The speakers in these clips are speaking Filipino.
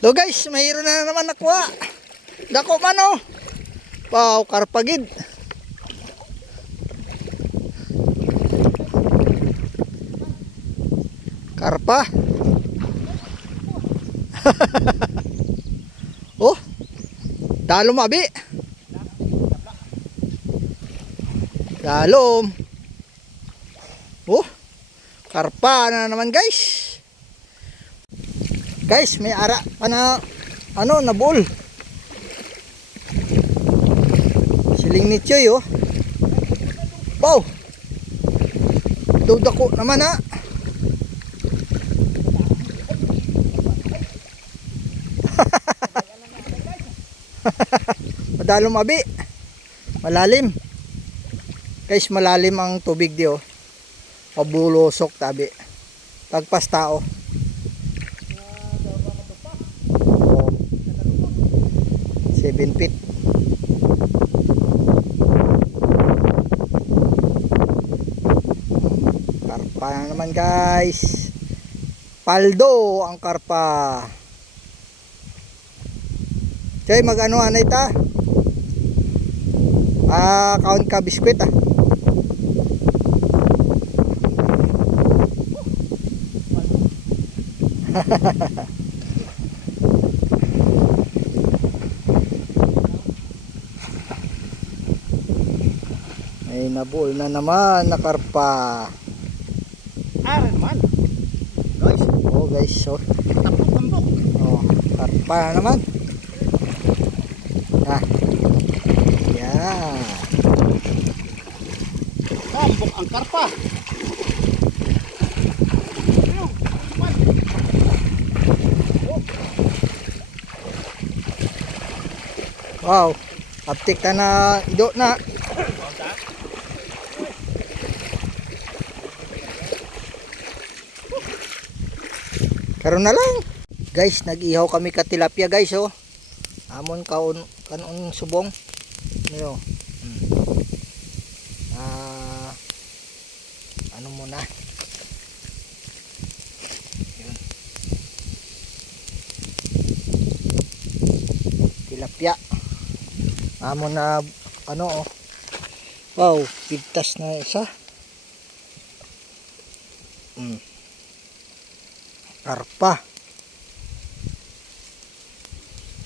Do guys, mayroon na naman nakuha. Dako man oh. Wow, karpagid. Karpa. Oh. Dalom abi. Dalom. Oh. Karpa na naman guys. Guys, may ara pa na nabuol. Siling ni Choy oh. Wow. Dudako naman ha. Madalom abi. Malalim. Guys, malalim ang tubig di oh. Pabulosok tabi. Tagpas tao. 7 feet. Karpa na naman guys. Paldo ang karpa. Choy, mag-ano anay ta? Kaon ka biskwit ah. Ay nabuol na naman na karpa. Ara naman. Guys. Oh guys, so. Tampok. Oh, karpa na naman. Ah. Yan. Tampok ang karpa. Wow. Aptik ta na ido na. Karon na lang. Guys, nag-ihaw kami ka tilapia guys oh. Amon kaon kanon subong. Niyo. Ano muna? Yun. Tilapia. Amon na oh. Wow, pigtas na isa. Karpa.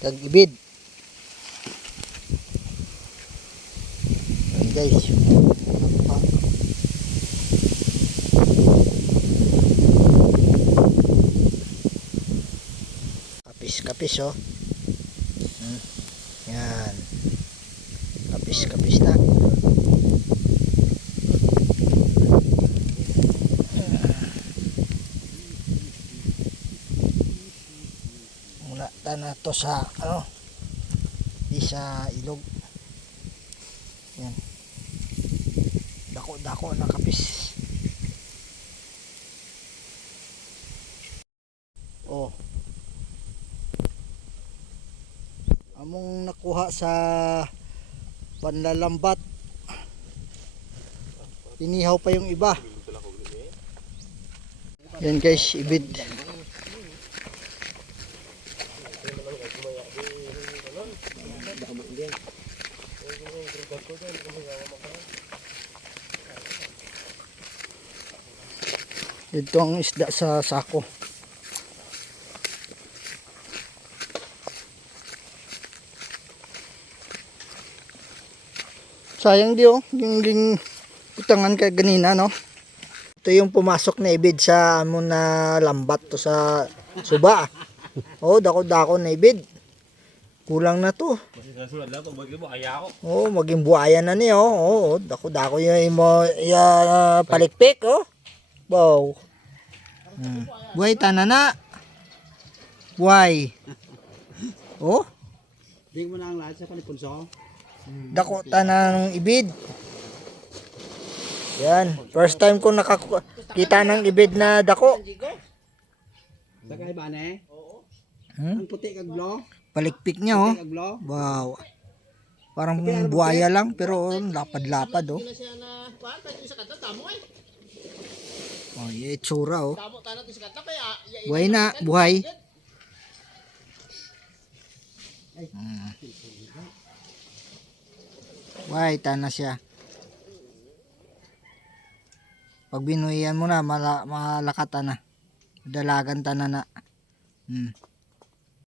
Tag-ibid. Ayan guys. Karpa. Kapis-kapis oh. Yan. Kapis-kapis na. Na to sa di sa ilog. Yan. Dako na kapis. Oh. Among nakuha sa panlalambat. Inihaw pa yung iba. Yan guys, ibid. Ito ang isda sa sako. Sayang di oh, yung utangan kay ganina no. Ito yung pumasok na ibid sa amon na lambat to sa suba. Oh, dako-dako na ibid. Kulang na to. Oh, maging buhaya na niya oh. Oh, dako-dako yung palikpik oh. Wow. Buhay tanana. Buhay. Oh. Ding mo na ang lahat sa palipunso. Dako tanang ibid. Yan, first time ko nakakita ng ibid na dako. Sakay ba ne? Oo. Ang puti kag blo. Palikpik niya oh. Wow. Parang buhaya lang pero lapad-lapad oh. Oh, yung itsura oh. Buhay na, buhay. White na siya. Pag binuhian mo na, malakata na. Dalagan ta na na.